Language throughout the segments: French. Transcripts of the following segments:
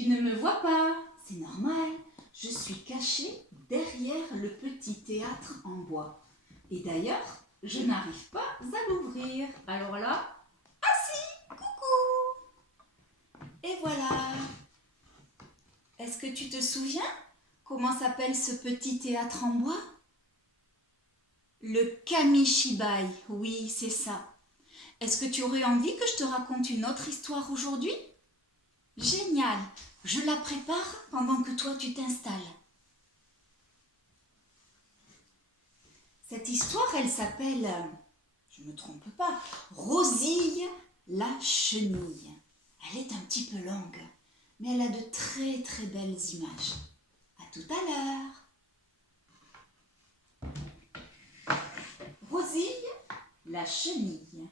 Tu ne me vois pas, c'est normal. Je suis cachée derrière le petit théâtre en bois. Et d'ailleurs, je n'arrive pas à l'ouvrir. Alors là, coucou! Et voilà. Est-ce que tu te souviens comment s'appelle ce petit théâtre en bois? Le Kamishibai, oui, c'est ça. Est-ce que tu aurais envie que je te raconte une autre histoire aujourd'hui? Génial, je la prépare pendant que toi tu t'installes. Cette histoire, elle s'appelle, je ne me trompe pas, Rosille la chenille. Elle est un petit peu longue, mais elle a de très très belles images. À tout à l'heure. Rosille la chenille.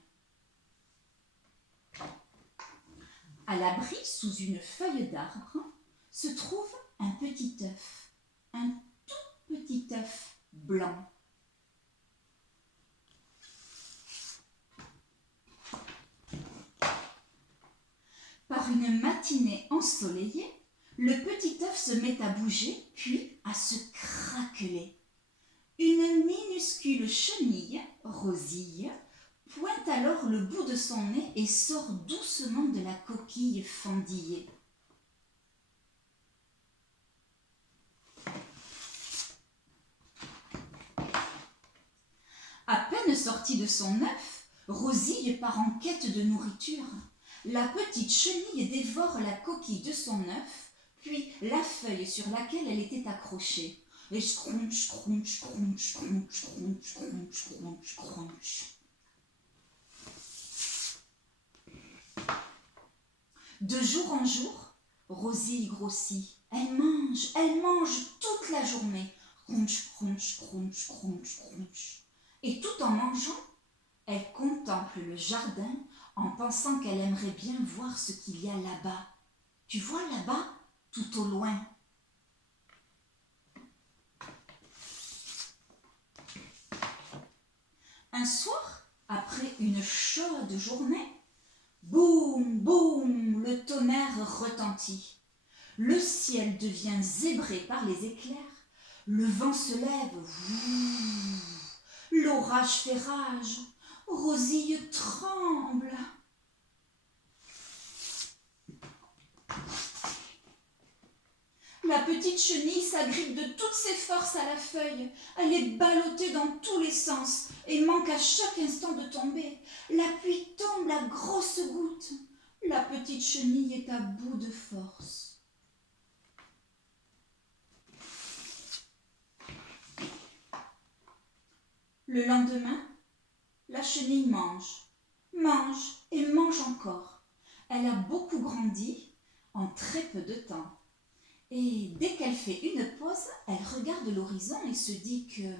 À l'abri, sous une feuille d'arbre, se trouve un petit œuf, un tout petit œuf blanc. Par une matinée ensoleillée, le petit œuf se met à bouger, puis à se craqueler. Une minuscule chenille, Rosille, pointe alors le bout de son nez et sort doucement de la coquille fendillée. À peine sortie de son œuf, Rosille part en quête de nourriture. La petite chenille dévore la coquille de son œuf, puis la feuille sur laquelle elle était accrochée. Et scrunch, crunch, crunch, crunch, crunch, crunch, crunch, crunch. De jour en jour, Rosille grossit. Elle mange toute la journée. Crunch, crunch, crunch, crunch, crunch. Et tout en mangeant, elle contemple le jardin en pensant qu'elle aimerait bien voir ce qu'il y a là-bas. Tu vois là-bas, tout au loin. Un soir, après une chaude journée, boum, boum, le tonnerre retentit. Le ciel devient zébré par les éclairs. Le vent se lève. L'orage fait rage. Rosille tremble. La petite chenille s'agrippe de toutes ses forces à la feuille. Elle est ballottée dans tous les sens et manque à chaque instant de tomber. La pluie tombe à grosses gouttes. La petite chenille est à bout de force. Le lendemain, la chenille mange et mange encore. Elle a beaucoup grandi en très peu de temps. Et dès qu'elle fait une pause, elle regarde l'horizon et se dit que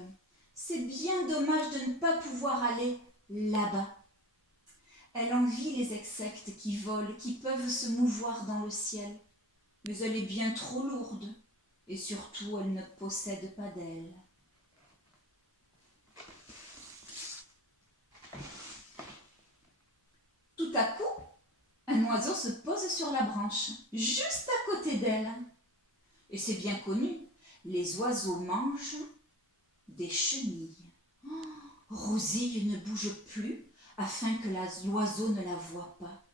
c'est bien dommage de ne pas pouvoir aller là-bas. Elle envie les insectes qui volent, qui peuvent se mouvoir dans le ciel. Mais elle est bien trop lourde et surtout elle ne possède pas d'ailes. Tout à coup, un oiseau se pose sur la branche, juste à côté d'elle. Et c'est bien connu, les oiseaux mangent des chenilles. Oh, Rosille ne bouge plus afin que l'oiseau ne la voie pas.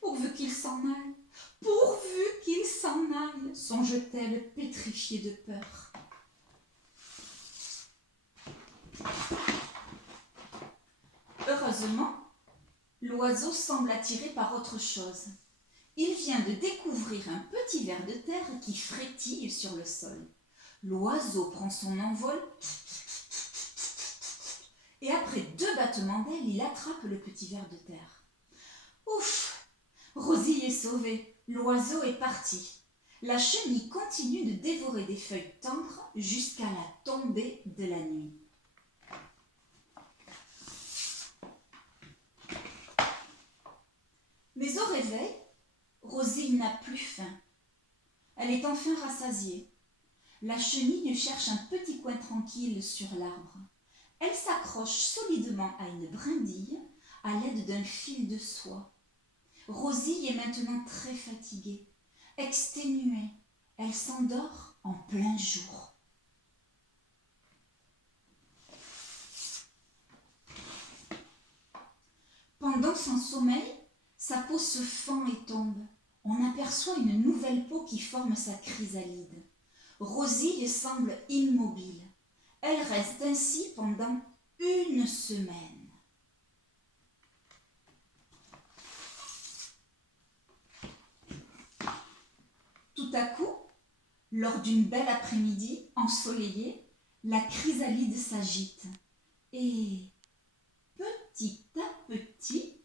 Pourvu qu'il s'en aille, pourvu qu'il s'en aille, songe-t-elle pétrifiée de peur. Heureusement, l'oiseau semble attiré par autre chose. Il vient de découvrir un petit ver de terre qui frétille sur le sol. L'oiseau prend son envol et après 2 battements d'ailes, il attrape le petit ver de terre. Ouf! Rosille est sauvée. L'oiseau est parti. La chenille continue de dévorer des feuilles tendres jusqu'à la tombée de la nuit. Mais au réveil, Rosille n'a plus faim. Elle est enfin rassasiée. La chenille cherche un petit coin tranquille sur l'arbre. Elle s'accroche solidement à une brindille à l'aide d'un fil de soie. Rosille est maintenant très fatiguée. exténuée, elle s'endort en plein jour. Pendant son sommeil, sa peau se fend et tombe. On aperçoit une nouvelle peau qui forme sa chrysalide. Rosille semble immobile. Elle reste ainsi pendant une semaine. Tout à coup, lors d'une belle après-midi ensoleillée, la chrysalide s'agite et petit à petit,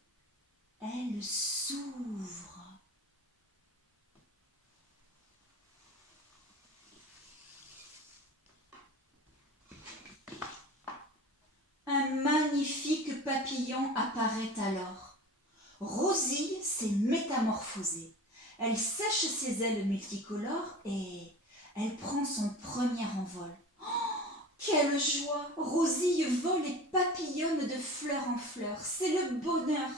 elle s'ouvre. Un magnifique papillon apparaît alors. Rosille s'est métamorphosée. Elle sèche ses ailes multicolores et elle prend son premier envol. Oh, quelle joie! Rosille vole et papillonne de fleur en fleur. C'est le bonheur.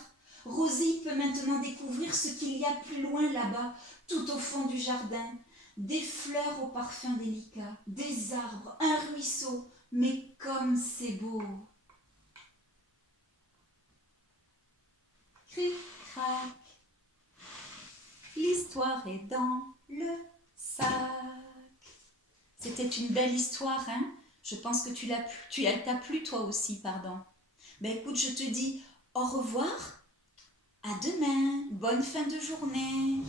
Rosille peut maintenant découvrir ce qu'il y a plus loin là-bas, tout au fond du jardin. Des fleurs au parfum délicat, des arbres, un ruisseau. Mais comme c'est beau! Cric-crac, l'histoire est dans le sac. C'était une belle histoire, hein? Je pense que elle t'a plu toi aussi, pardon. Ben écoute, je te dis au revoir, à demain, bonne fin de journée.